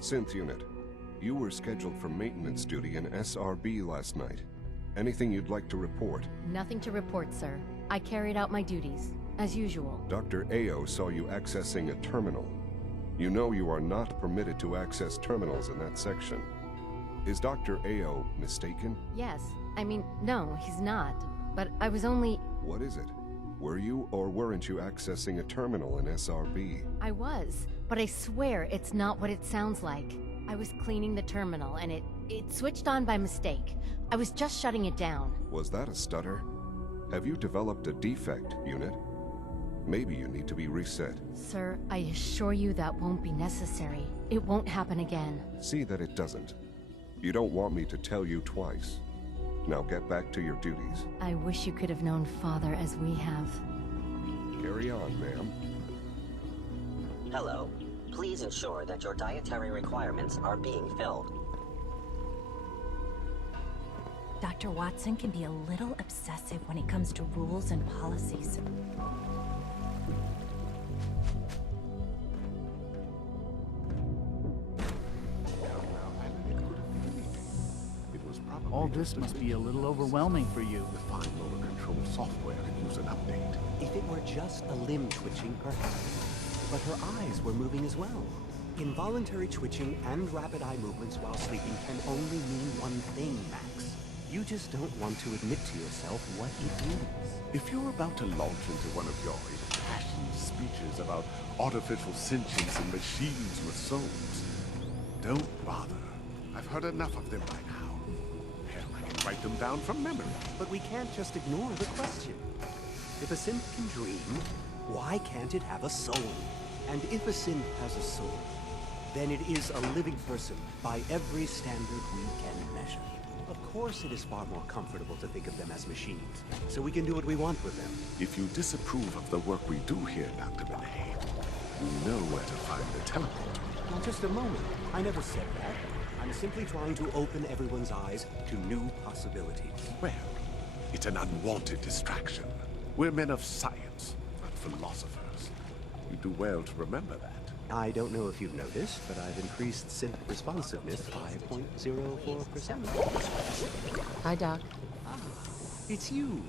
Synth unit, you were scheduled for maintenance duty in SRB last night. Anything you'd like to report? Nothing to report, sir. I carried out my duties, as usual. Dr. Ao saw you accessing a terminal. You know you are not permitted to access terminals in that section. Is Dr. Ao mistaken? Yes. I mean, no, he's not. But I was only... What is it? Were you or weren't you accessing a terminal in SRB? I was, but I swear it's not what it sounds like. I was cleaning the terminal and it switched on by mistake. I was just shutting it down. Was that a stutter? Have you developed a defect, unit? Maybe you need to be reset. Sir, I assure you that won't be necessary. It won't happen again. See that it doesn't. You don't want me to tell you twice. Now get back to your duties. I wish you could have known Father as we have. Carry on, ma'am. Hello. Please ensure that your dietary requirements are being filled. Dr. Watson can be a little obsessive when it comes to rules and policies. All this must be a little overwhelming for you. The fine motor control software could use an update. If it were just a limb twitching, perhaps. But her eyes were moving as well. Involuntary twitching and rapid eye movements while sleeping can only mean one thing, Max. You just don't want to admit to yourself what it is. If you're about to launch into one of your impassioned speeches about artificial sentience and machines with souls, don't bother. I've heard enough of them by now. Hell, I can write them down from memory. But we can't just ignore the question. If a synth can dream, why can't it have a soul? And if a synth has a soul, then it is a living person by every standard we can measure. Of course it is far more comfortable to think of them as machines, so we can do what we want with them. If you disapprove of the work we do here, Dr. Benet, you know where to find the teleporter. Now just a moment. I never said that. I'm simply trying to open everyone's eyes to new possibilities. Well, it's an unwanted distraction. We're men of science, not philosophers. You do well to remember that. I don't know if you've noticed, but I've increased synth responsiveness by 0.04%. Hi, Doc. It's you.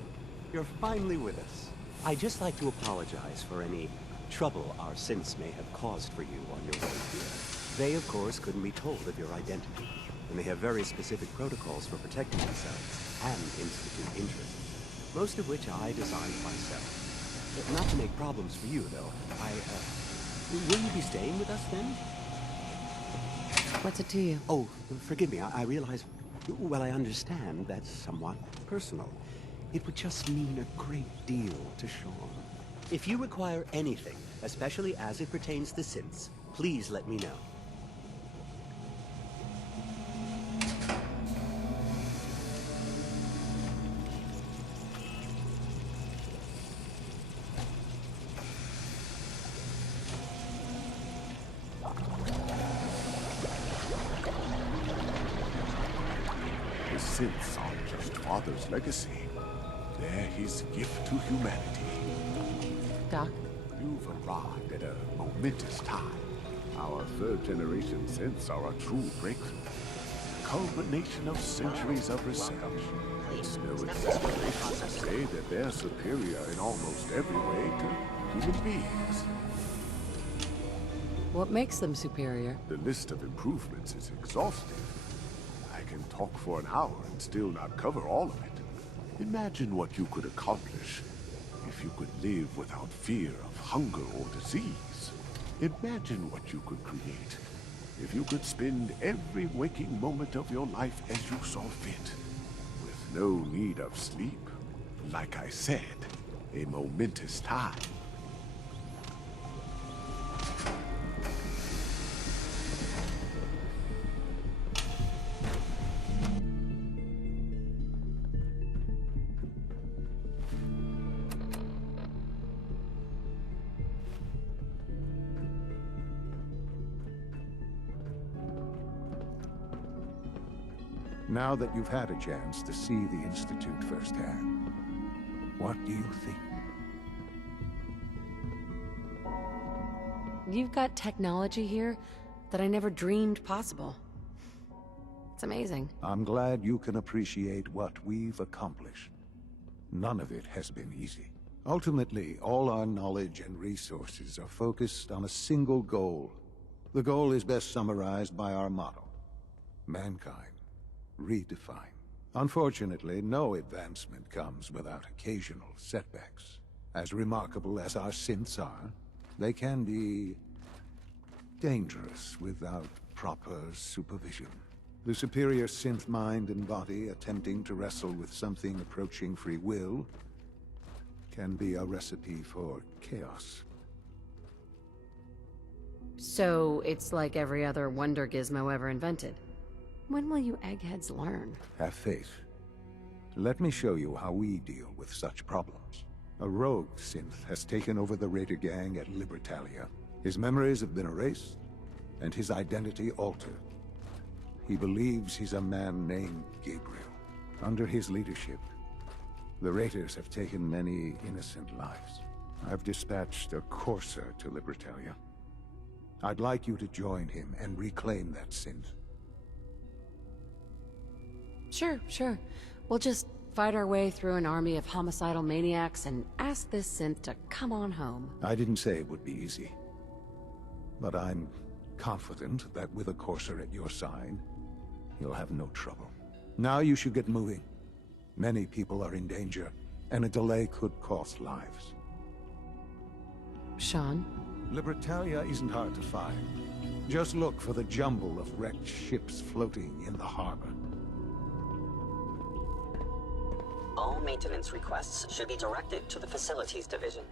You're finally with us. I'd just like to apologize for any trouble our synths may have caused for you on your way here. They, of course, couldn't be told of your identity, and they have very specific protocols for protecting themselves and Institute interests, most of which I designed myself. Not to make problems for you, though. Will you be staying with us, then? What's it to you? Oh, forgive me. I realize... Well, I understand that's somewhat personal. It would just mean a great deal to Shaun. If you require anything, especially as it pertains to synths, please let me know. The synths aren't just Father's legacy. They're his gift to humanity. Doc? You've arrived at a momentous time. Our third-generation synths are a true breakthrough. A culmination of centuries of research. It's no exaggeration to say that they're superior in almost every way to human beings. What makes them superior? The list of improvements is exhaustive. I can talk for an hour and still not cover all of it. Imagine what you could accomplish if you could live without fear of hunger or disease. Imagine what you could create if you could spend every waking moment of your life as you saw fit, with no need of sleep. Like I said, a momentous time. Now that you've had a chance to see the Institute firsthand, what do you think? You've got technology here that I never dreamed possible. It's amazing. I'm glad you can appreciate what we've accomplished. None of it has been easy. Ultimately, all our knowledge and resources are focused on a single goal. The goal is best summarized by our motto: mankind, redefine. Unfortunately, no advancement comes without occasional setbacks. As remarkable as our synths are, they can be dangerous without proper supervision. The superior synth mind and body attempting to wrestle with something approaching free will can be a recipe for chaos. So, it's like every other wonder gizmo ever invented. When will you eggheads learn? Have faith. Let me show you how we deal with such problems. A rogue synth has taken over the Raider gang at Libertalia. His memories have been erased, and his identity altered. He believes he's a man named Gabriel. Under his leadership, the Raiders have taken many innocent lives. I've dispatched a courser to Libertalia. I'd like you to join him and reclaim that synth. Sure. We'll just fight our way through an army of homicidal maniacs and ask this synth to come on home. I didn't say it would be easy. But I'm confident that with a courser at your side, you'll have no trouble. Now you should get moving. Many people are in danger, and a delay could cost lives. Shaun? Libertalia isn't hard to find. Just look for the jumble of wrecked ships floating in the harbor. All maintenance requests should be directed to the Facilities Division.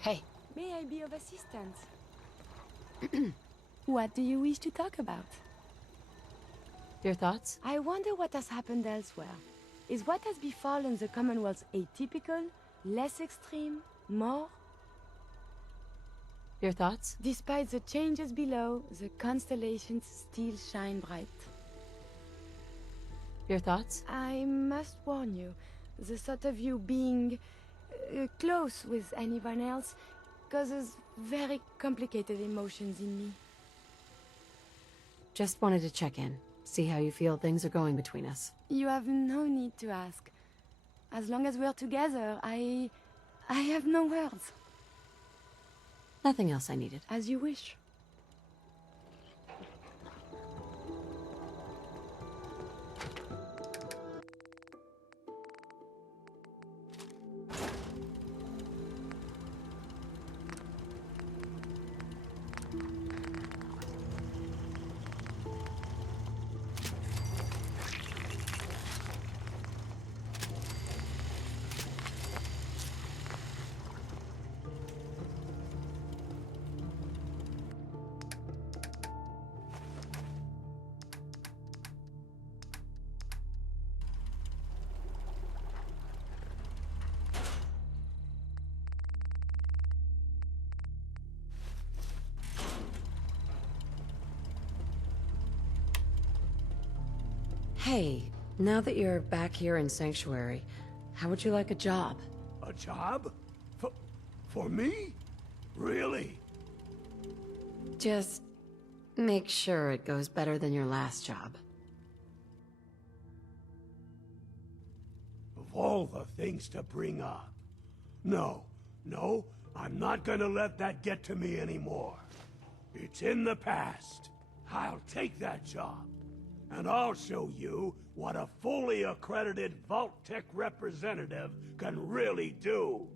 Hey. May I be of assistance? What do you wish to talk about? Your thoughts? I wonder what has happened elsewhere. Is what has befallen the Commonwealth atypical, less extreme, more? Your thoughts? Despite the changes below, the constellations still shine bright. Your thoughts? I must warn you, the thought of you being close with anyone else causes very complicated emotions in me. Just wanted to check in. See how you feel things are going between us. You have no need to ask. As long as we're together, I have no words. Nothing else I needed. As you wish. Hey, now that you're back here in Sanctuary, how would you like a job? A job? For me? Really? Just make sure it goes better than your last job. Of all the things to bring up. No, I'm not gonna let that get to me anymore. It's in the past. I'll take that job. And I'll show you what a fully accredited Vault-Tec representative can really do.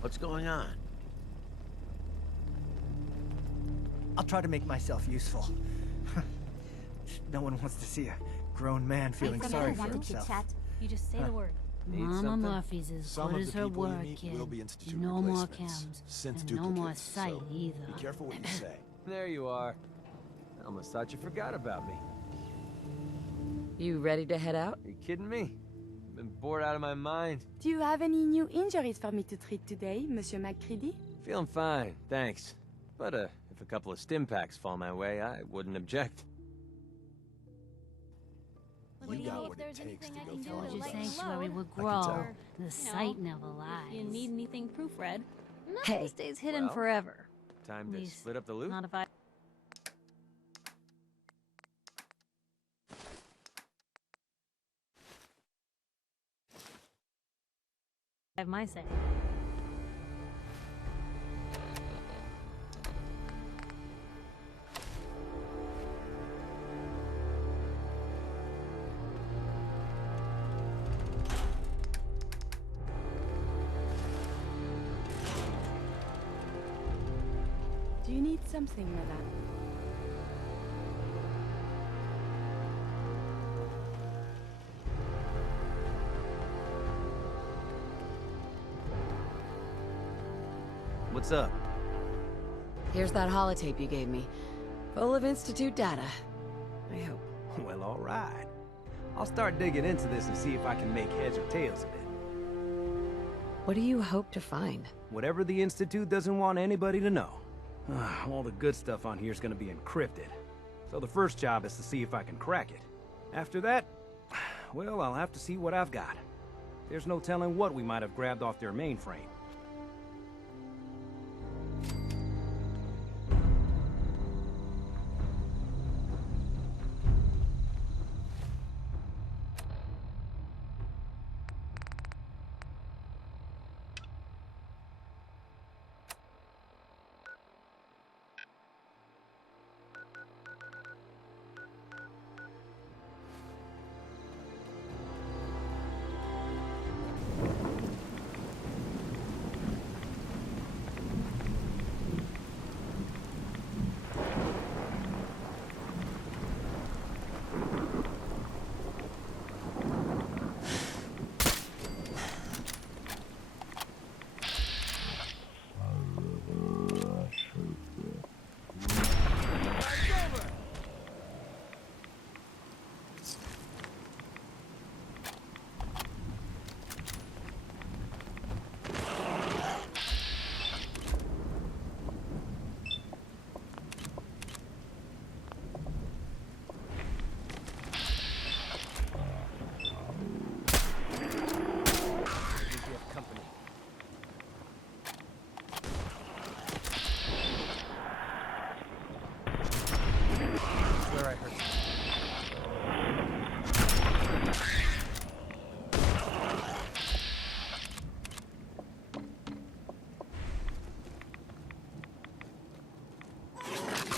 What's going on? I'll try to make myself useful. No one wants to see a grown man feeling sorry for himself. You just say the word. Mama Murphy's as good as her word, kid. No more cams. And no more sight either. Be careful what you say. There you are. I almost thought you forgot about me. You ready to head out? Are you kidding me? I've been bored out of my mind. Do you have any new injuries for me to treat today, Monsieur McCready? Feeling fine, thanks. But if a couple of stim packs fall my way, I wouldn't object. You got what it takes to go through Told you life. sanctuary would grow. The sight never lies. If you need anything proofread, none Hey. of this stays hidden Well, forever. Time to Please. split up the loot? Not if I... I have my say. Do you need something, madame? What's up? Here's that holotape you gave me. Full of Institute data. I hope. Well, all right. I'll start digging into this and see if I can make heads or tails of it. What do you hope to find? Whatever the Institute doesn't want anybody to know. All the good stuff on here is going to be encrypted. So the first job is to see if I can crack it. After that, well, I'll have to see what I've got. There's no telling what we might have grabbed off their mainframe.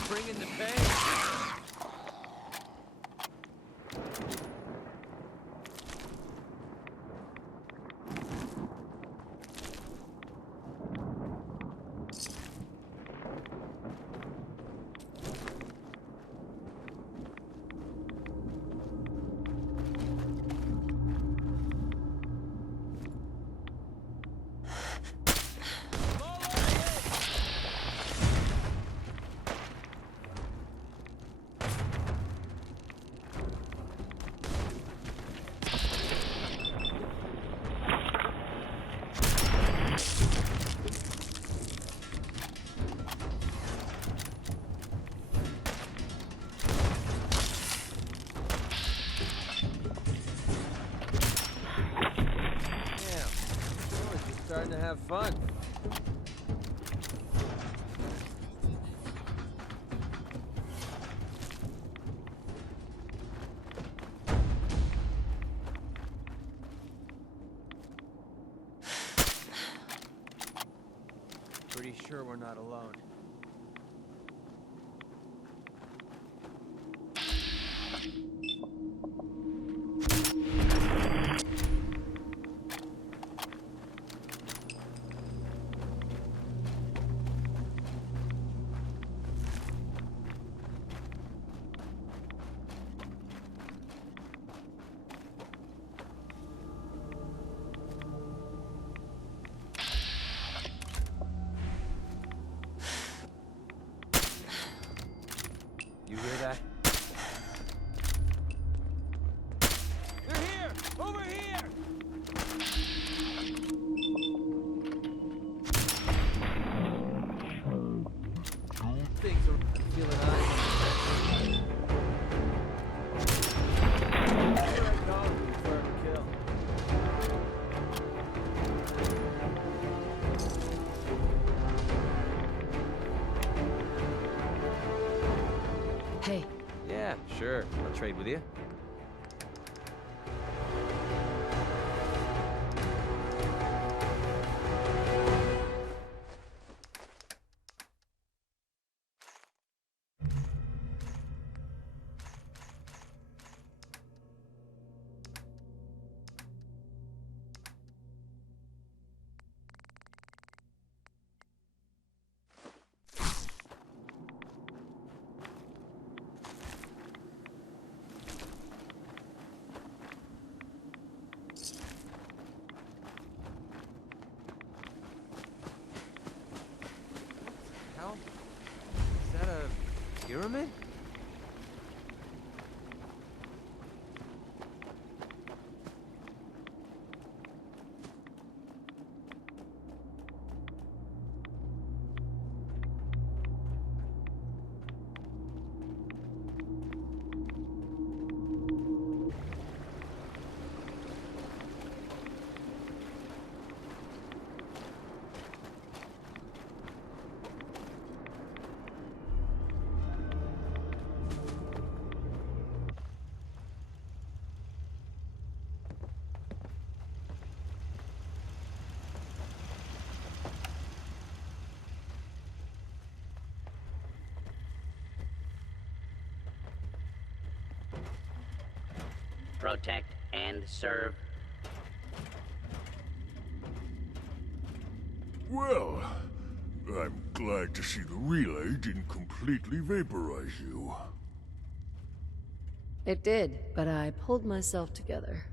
Bringing the pain. Starting to have fun. Pretty sure we're not alone. things are feeling eyes. Hey. Yeah, sure. I'll trade with you. Is that a pyramid? Protect and serve. Well, I'm glad to see the relay didn't completely vaporize you. It did, but I pulled myself together.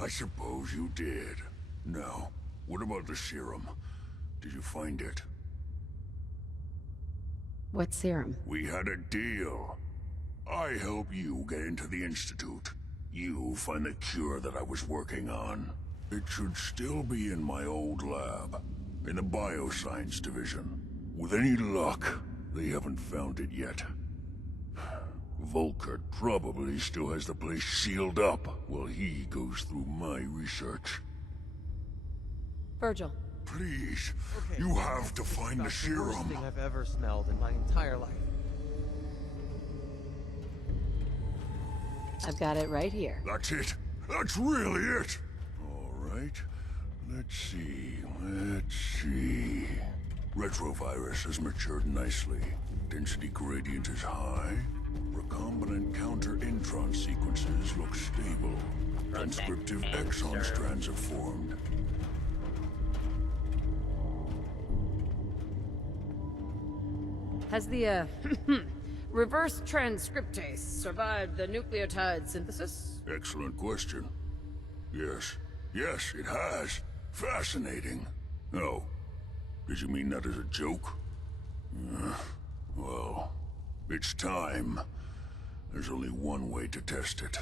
I suppose you did. Now, what about the serum? Did you find it? What serum? We had a deal. I help you get into the Institute. You find the cure that I was working on. It should still be in my old lab, in the bioscience division. With any luck, they haven't found it yet. Volkert probably still has the place sealed up while he goes through my research. Virgil. Please, you have to find the serum. The worst thing I've ever smelled in my entire life. I've got it right here. That's it. That's really it. All right. Let's see. Retrovirus has matured nicely. Density gradient is high. Recombinant counter-intron sequences look stable. Transcriptive exon strands have formed. Has the, reverse transcriptase survived the nucleotide synthesis? Excellent question. Yes, it has. Fascinating. Oh, did you mean that as a joke? Well, it's time. There's only one way to test it.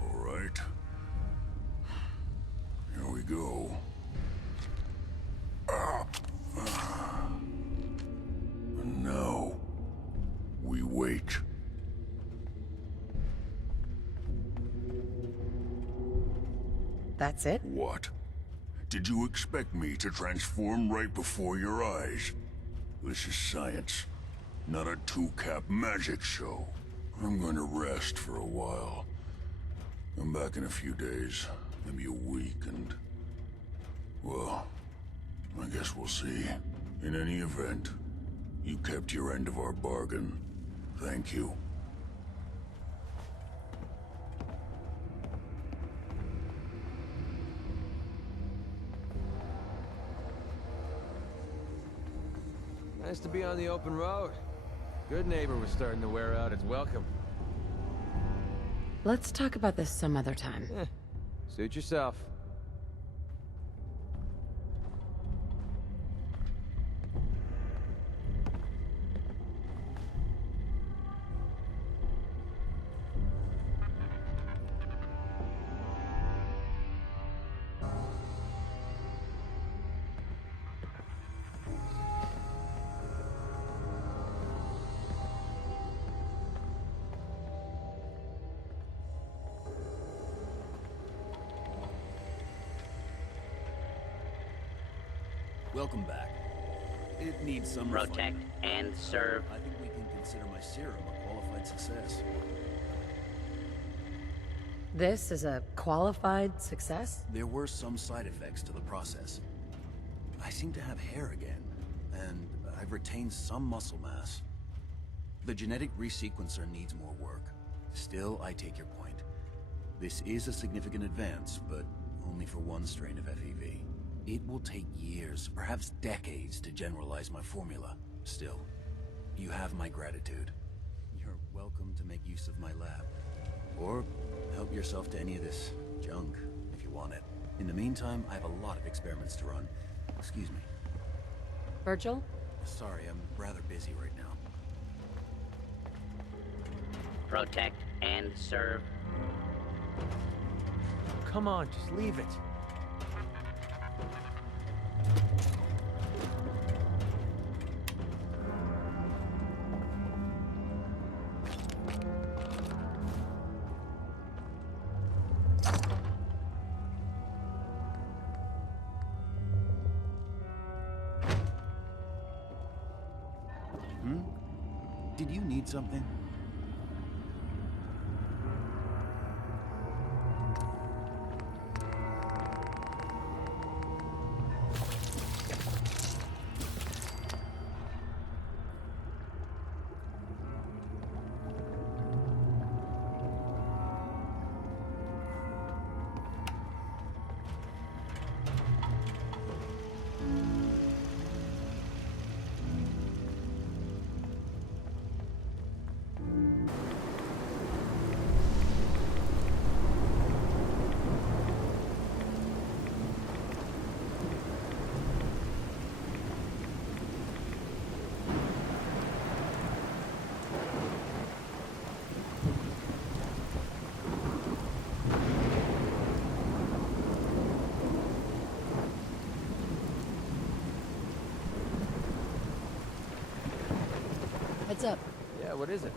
All right. Here we go. And now, we wait. That's it? What? Did you expect me to transform right before your eyes? This is science, not a two-cap magic show. I'm going to rest for a while. I'm back in a few days, maybe a week, and... well, I guess we'll see. In any event, you kept your end of our bargain. Thank you. Nice to be on the open road. Good neighbor was starting to wear out its welcome. Let's talk about this some other time. Suit yourself. Welcome back. It needs some Protect refinement. and serve. I think we can consider my serum a qualified success. This is a qualified success? There were some side effects to the process. I seem to have hair again, and I've retained some muscle mass. The genetic resequencer needs more work. Still, I take your point. This is a significant advance, but only for one strain of FEV. It will take years, perhaps decades, to generalize my formula. Still, you have my gratitude. You're welcome to make use of my lab. Or help yourself to any of this junk, if you want it. In the meantime, I have a lot of experiments to run. Excuse me. Virgil? Sorry, I'm rather busy right now. Protect and serve. Come on, just leave it. Did you need something? Heads up. Yeah, what is it?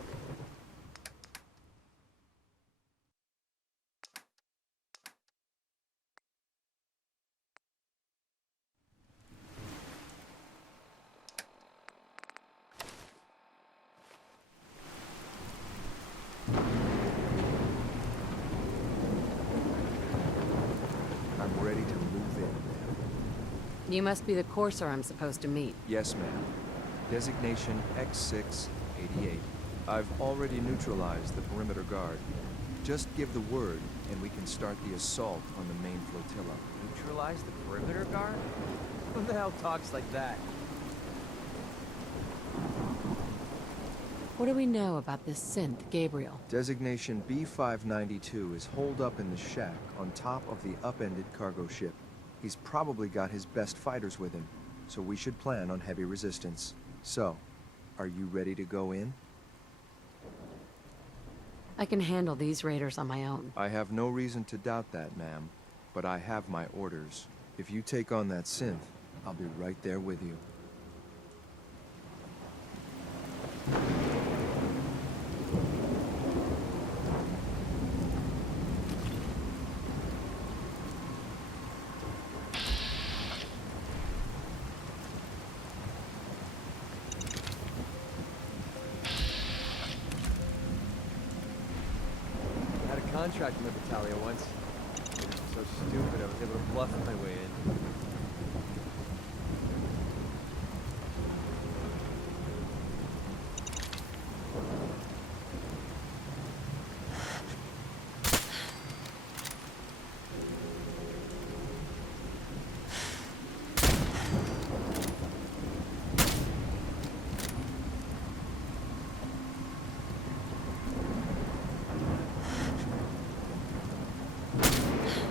I'm ready to move in. You must be the courser I'm supposed to meet. Yes, ma'am. Designation X688. I've already neutralized the perimeter guard. Just give the word, and we can start the assault on the main flotilla. Neutralize the perimeter guard? Who the hell talks like that? What do we know about this synth, Gabriel? Designation B592 is holed up in the shack on top of the upended cargo ship. He's probably got his best fighters with him, so we should plan on heavy resistance. So, are you ready to go in? I can handle these raiders on my own. I have no reason to doubt that, ma'am. But I have my orders. If you take on that synth, I'll be right there with you. Contract in the battalion once. So stupid, I was able to bluff my way in.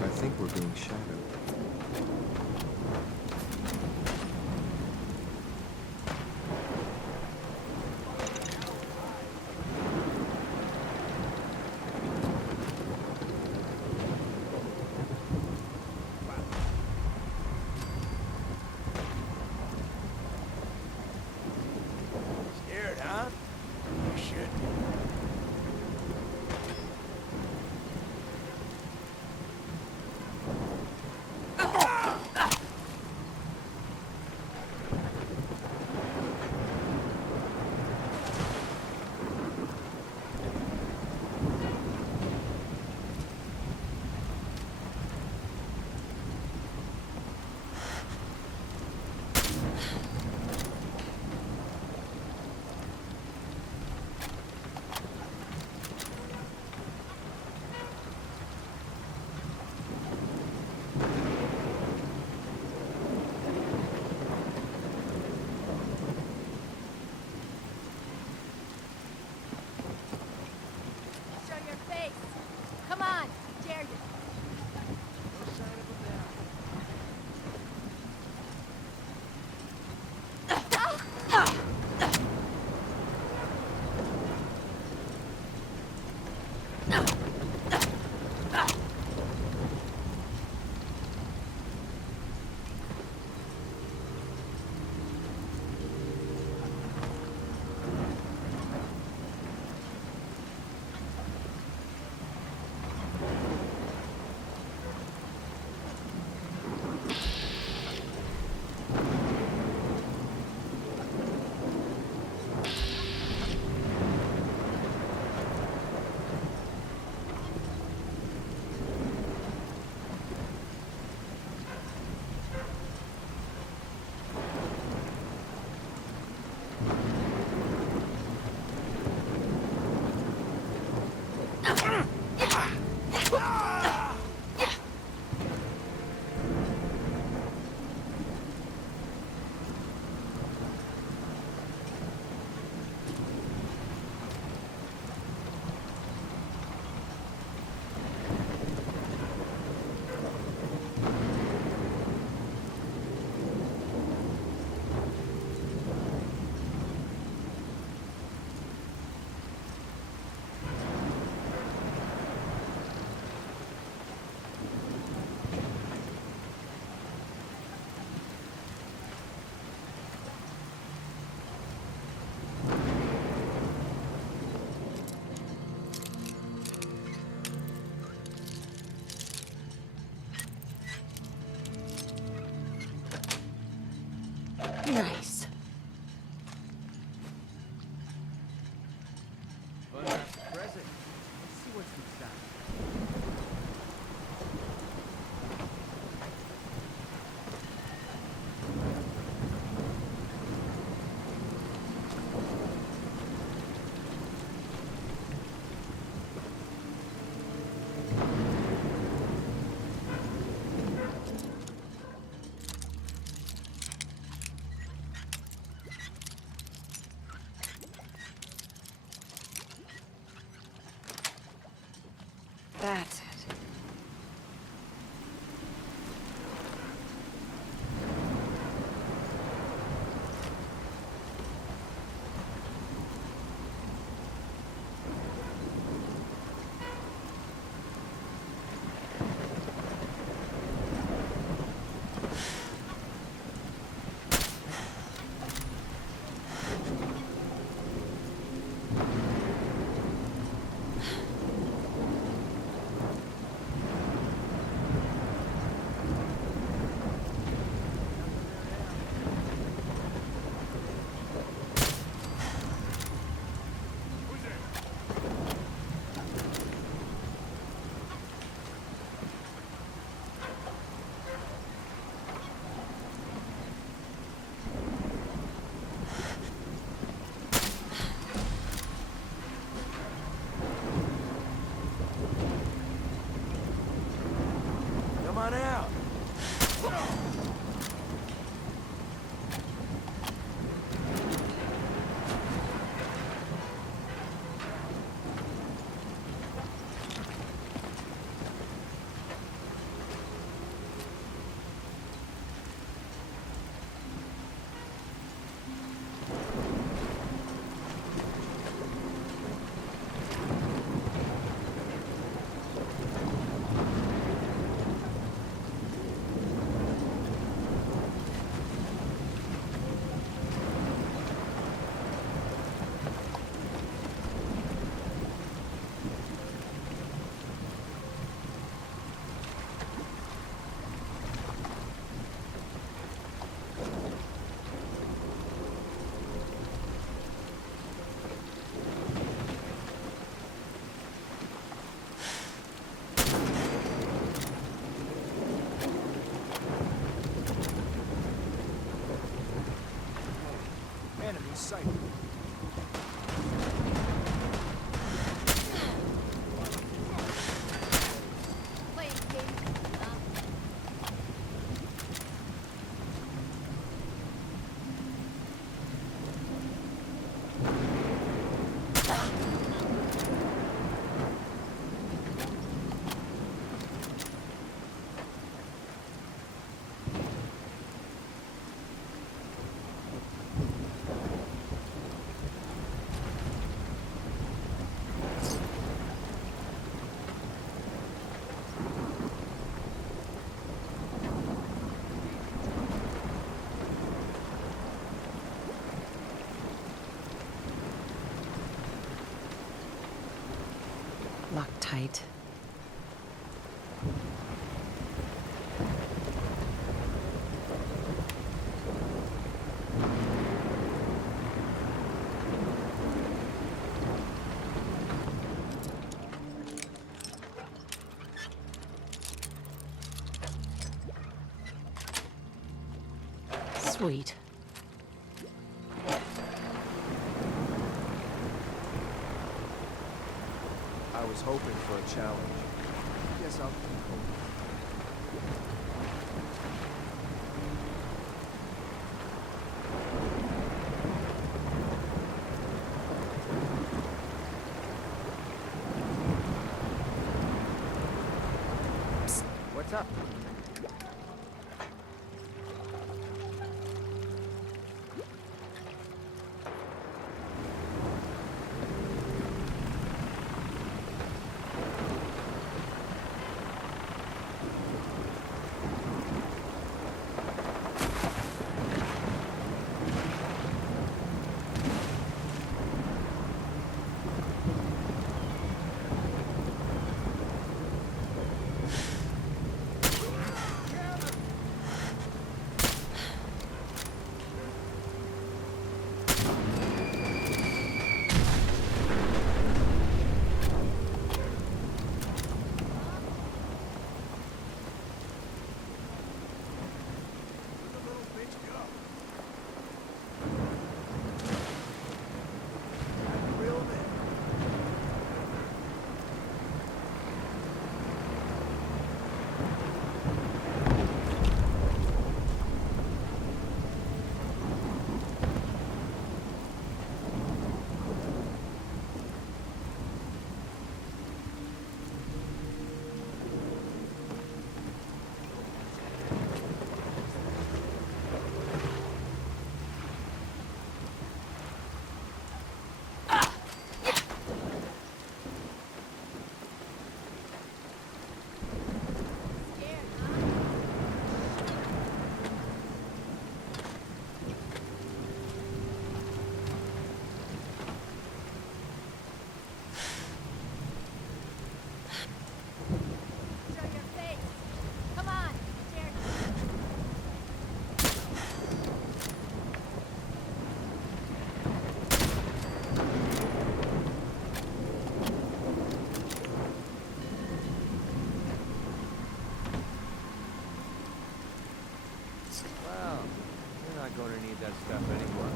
I think we're being shadowed. Scared, huh? You should be. Nice. Present. Let's see what's inside. That's it. Come on out. Enemy sight. Locked tight. Sweet. I was hoping for a challenge. Guess I'll keep hoping. What's up? gonna need that stuff anymore.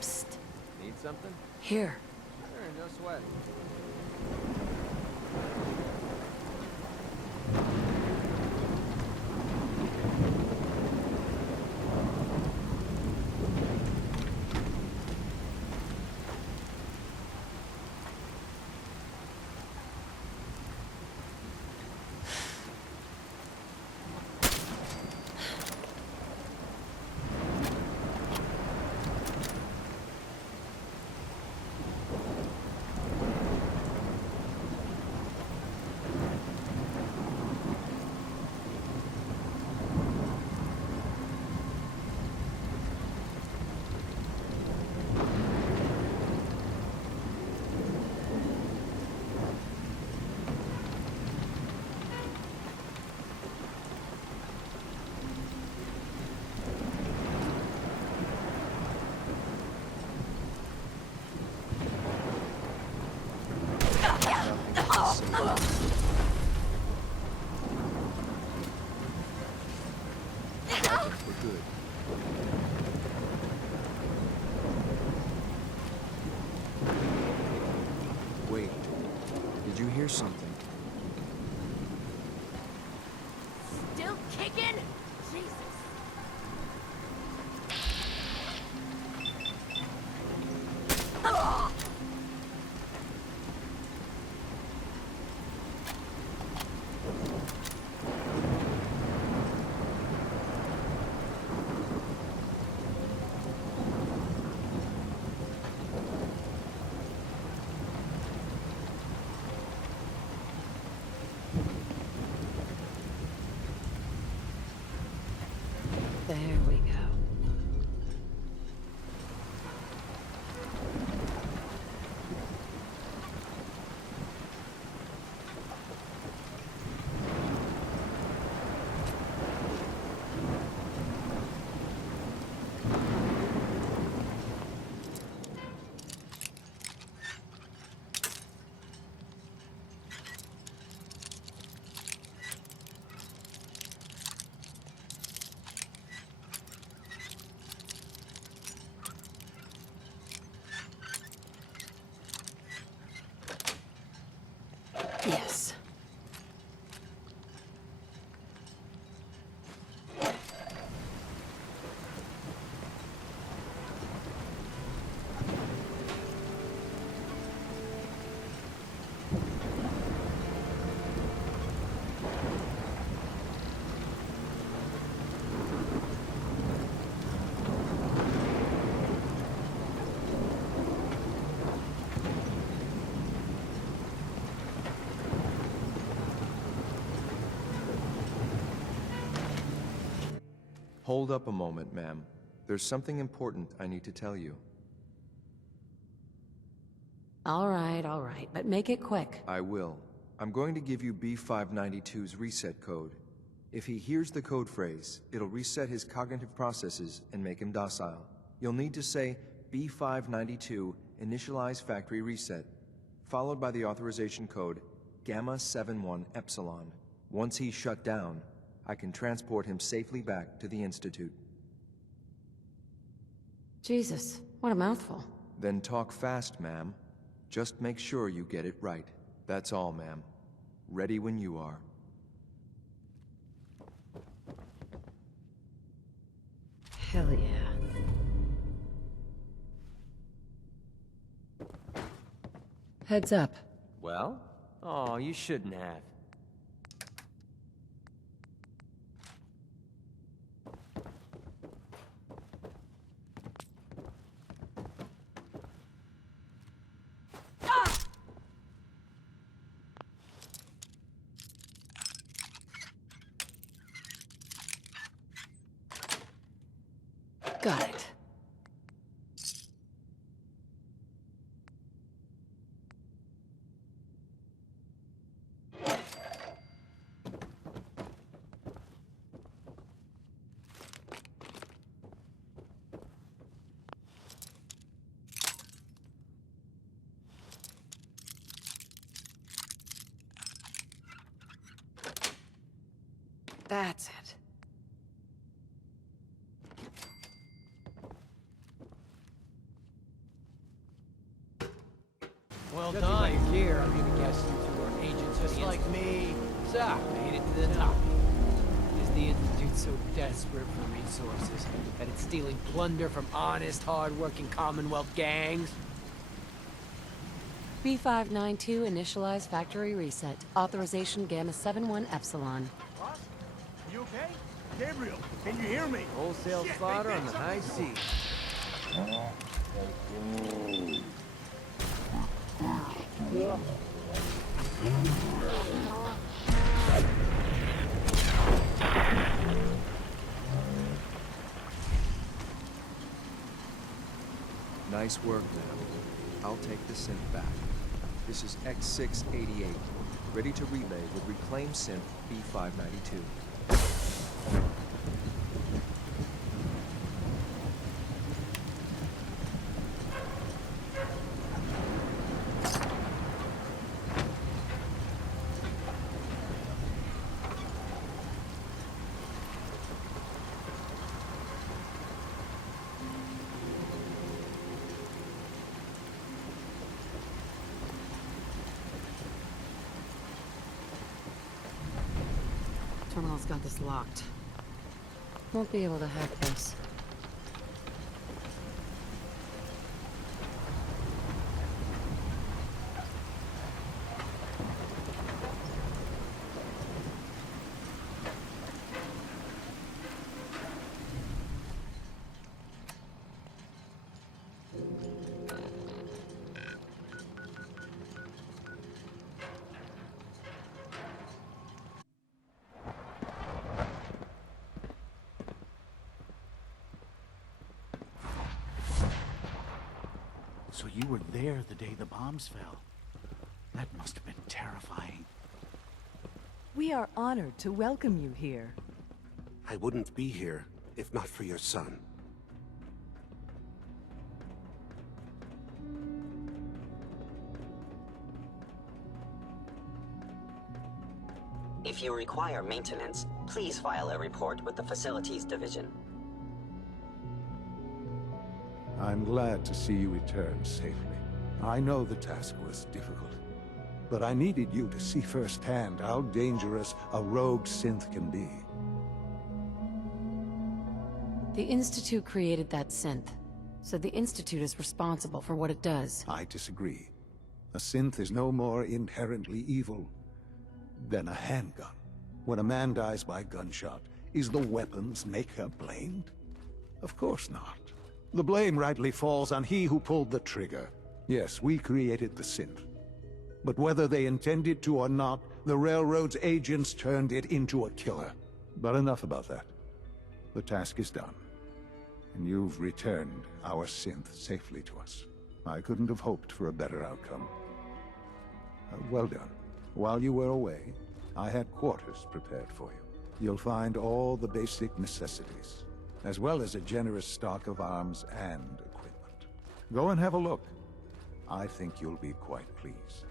Psst. Need something? Here. Sure, no sweat. Wait, did you hear something? Still kicking? Jesus. There we go. Yes. Hold up a moment, ma'am. There's something important I need to tell you. All right, but make it quick. I will. I'm going to give you B592's reset code. If he hears the code phrase, it'll reset his cognitive processes and make him docile. You'll need to say B592 initialize factory reset, followed by the authorization code Gamma 71 Epsilon. Once he's shut down, I can transport him safely back to the Institute. Jesus, what a mouthful. Then talk fast, ma'am. Just make sure you get it right. That's all, ma'am. Ready when you are. Hell yeah. Heads up. Well? Oh, you shouldn't have. Got it. That's it. Well Judging done. by your gear, I'm gonna guess you two are agents Just of the like Institute. me. So, made it to the top. Is the Institute so desperate for resources that it's stealing plunder from honest, hard-working Commonwealth gangs? B592 initialize factory reset. Authorization Gamma 71 Epsilon. Boss? You okay? Gabriel, can you hear me? Wholesale slaughter on the high seas. Nice work, ma'am. I'll take the synth back. This is X688, ready to relay with reclaimed synth B592. Terminal's got this locked. Won't be able to hack this. So you were there the day the bombs fell. That must have been terrifying. We are honored to welcome you here. I wouldn't be here if not for your son. If you require maintenance, please file a report with the Facilities Division. I'm glad to see you return safely. I know the task was difficult, but I needed you to see firsthand how dangerous a rogue synth can be. The Institute created that synth, so the Institute is responsible for what it does. I disagree. A synth is no more inherently evil than a handgun. When a man dies by gunshot, is the weapon's maker blamed? Of course not. The blame rightly falls on he who pulled the trigger. Yes, we created the synth. But whether they intended to or not, the Railroad's agents turned it into a killer. But enough about that. The task is done. And you've returned our synth safely to us. I couldn't have hoped for a better outcome. Well done. While you were away, I had quarters prepared for you. You'll find all the basic necessities, as well as a generous stock of arms and equipment. Go and have a look. I think you'll be quite pleased.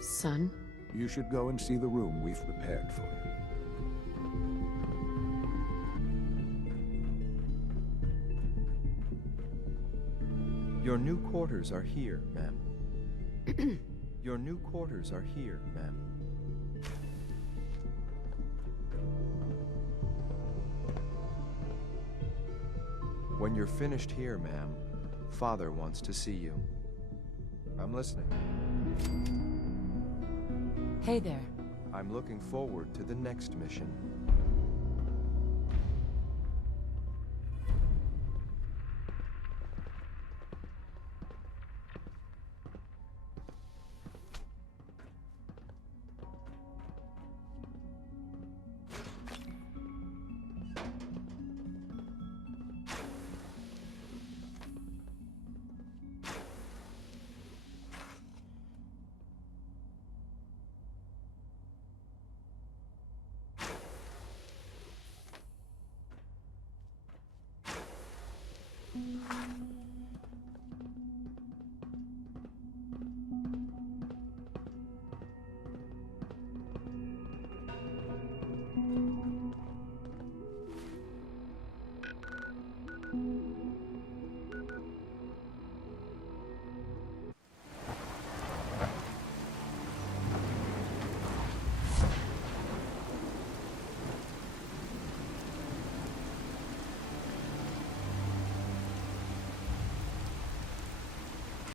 Son? You should go and see the room we've prepared for you. Your new quarters are here, ma'am. Your new quarters are here, ma'am. When you're finished here, ma'am, Father wants to see you. I'm listening. Hey there. I'm looking forward to the next mission.